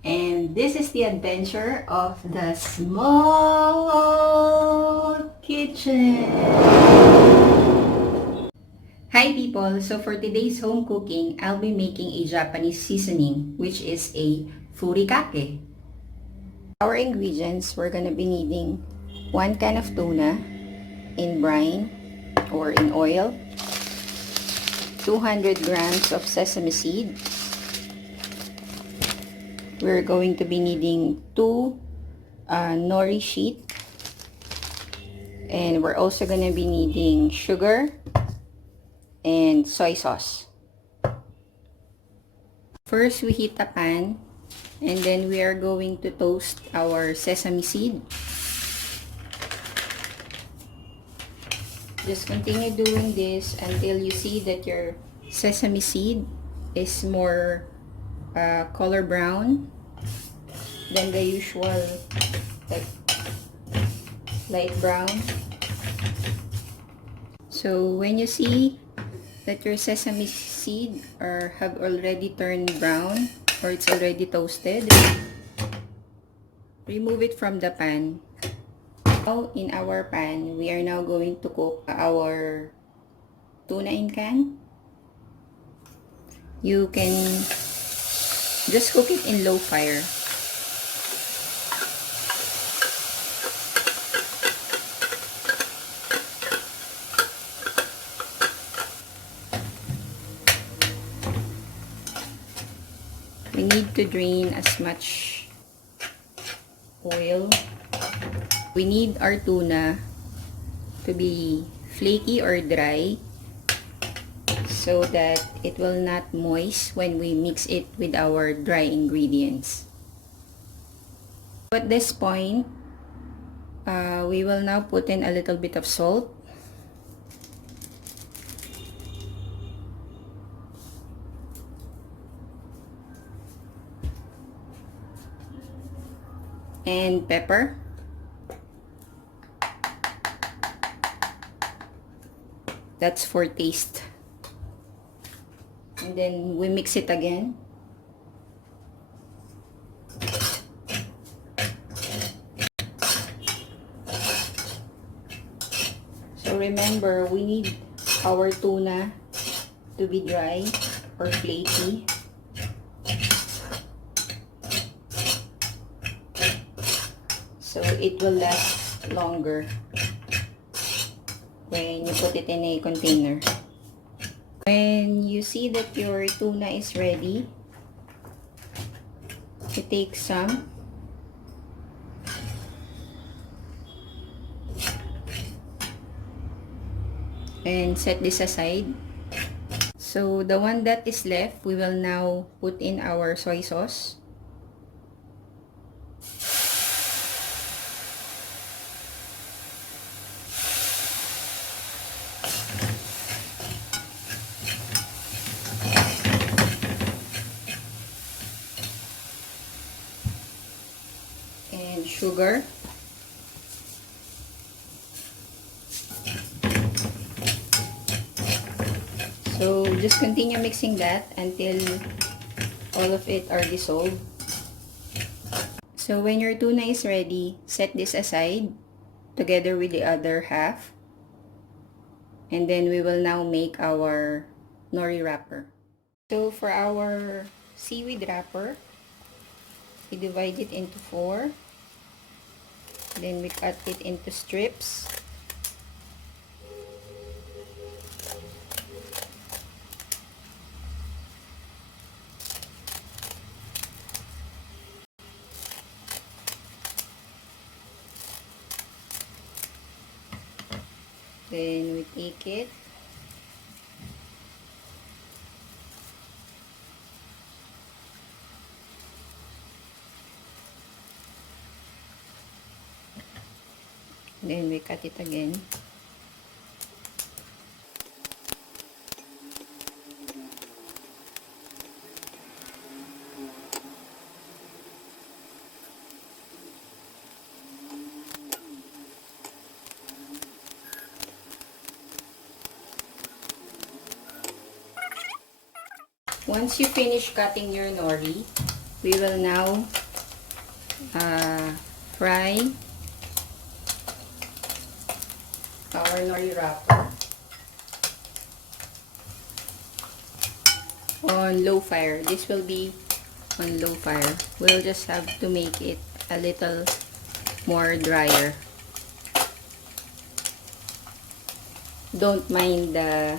And this is the adventure of the small kitchen. Hi people! So for today's home cooking, I'll be making a Japanese seasoning, which is a furikake. Our ingredients, we're gonna be needing 1 can of tuna in brine or in oil, 200 grams of sesame seed. We're going to be needing 2 nori sheet, and we're also going to be needing sugar and soy sauce. First, we heat a pan, and then we are going to toast our sesame seed. Just continue doing this until you see that your sesame seed is more color brown than the usual like light brown. So when you see that your sesame seed have already turned brown or it's already toasted, remove it from the pan. Now in our pan, we are now going to cook our tuna in can. You can just cook it in low fire. We need to drain as much oil. We need our tuna to be flaky or dry so that it will not moist when we mix it with our dry ingredients. At this point, we will now put in a little bit of salt. And pepper. That's for taste. And then we mix it again. So remember, we need our tuna to be dry or flaky. So it will last longer when you put it in a container. When you see that your tuna is ready, you take some and set this aside. So the one that is left, we will now put in our soy sauce. And sugar. So just continue mixing that until all of it are dissolved. So when your tuna is ready, set this aside together with the other half. And then we will now make our nori wrapper. So for our seaweed wrapper, we divide it into 4. Then we cut it into strips. Then we take it. Then we cut it again. Once you finish cutting your nori, we will now fry our nori wrapper on low fire. This will be on low fire. We'll just have to make it a little more drier. Don't mind the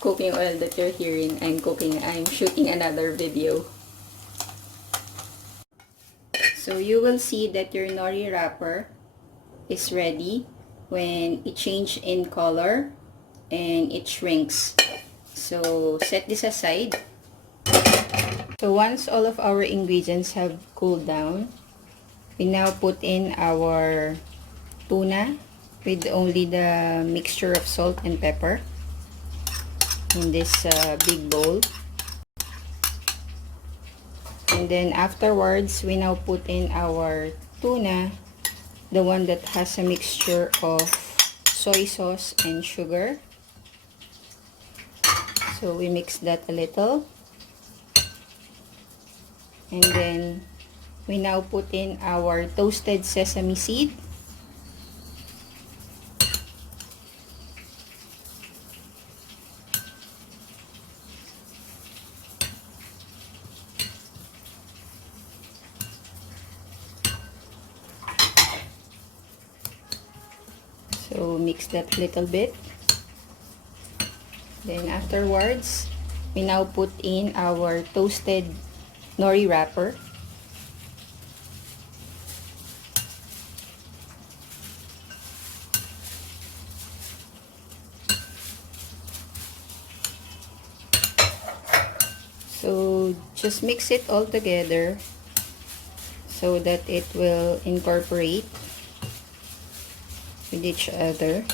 cooking oil that you're hearing. I'm shooting another video. So you will see that your nori wrapper is ready when it changes in color and it shrinks. So set this aside. So once all of our ingredients have cooled down, we now put in our tuna with only the mixture of salt and pepper in this big bowl. And then afterwards, we now put in our tuna, the one that has a mixture of soy sauce and sugar. So we mix that a little. And then we now put in our toasted sesame seed. So mix that a little bit. Then afterwards, we now put in our toasted nori wrapper. So just mix it all together so that it will incorporate with each other.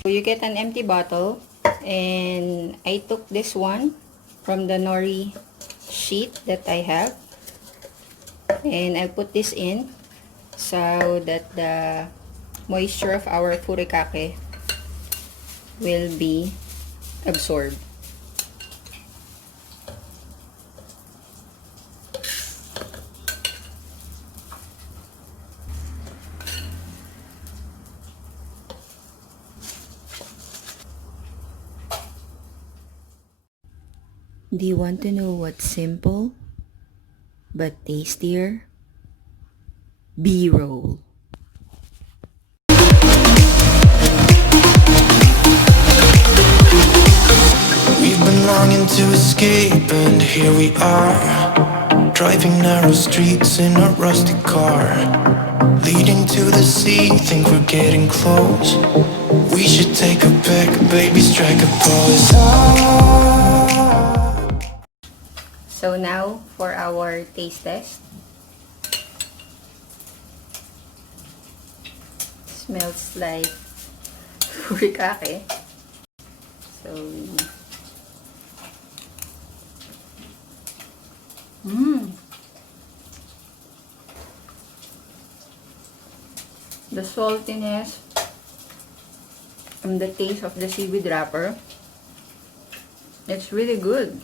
So you get an empty bottle, and I took this one from the nori sheet that I have, and I'll put this in so that the moisture of our furikake will be absorbed. Do you want to know what's simple but tastier? B-roll. We've been longing to escape, and here we are, driving narrow streets in a rusty car, leading to the sea. Think we're getting close. We should take a pic, baby, strike a pose. So now for our taste test. Smells like furikake. So the saltiness and the taste of the seaweed wrapper, it's really good.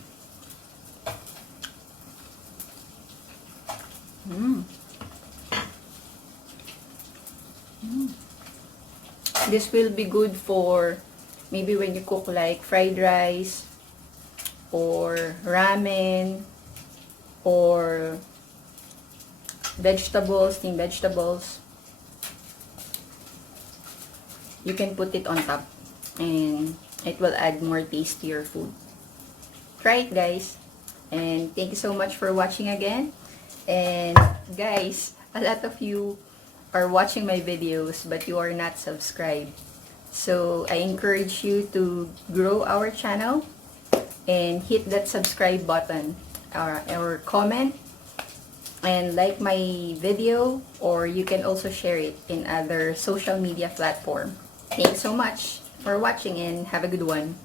This will be good for maybe when you cook like fried rice or ramen or vegetables, steamed vegetables. You can put it on top and it will add more taste to your food. Try it, guys. And thank you so much for watching again. And guys, a lot of you are watching my videos but you are not subscribed. So I encourage you to grow our channel and hit that subscribe button or comment and like my video, or you can also share it in other social media platform. Thanks so much for watching and have a good one.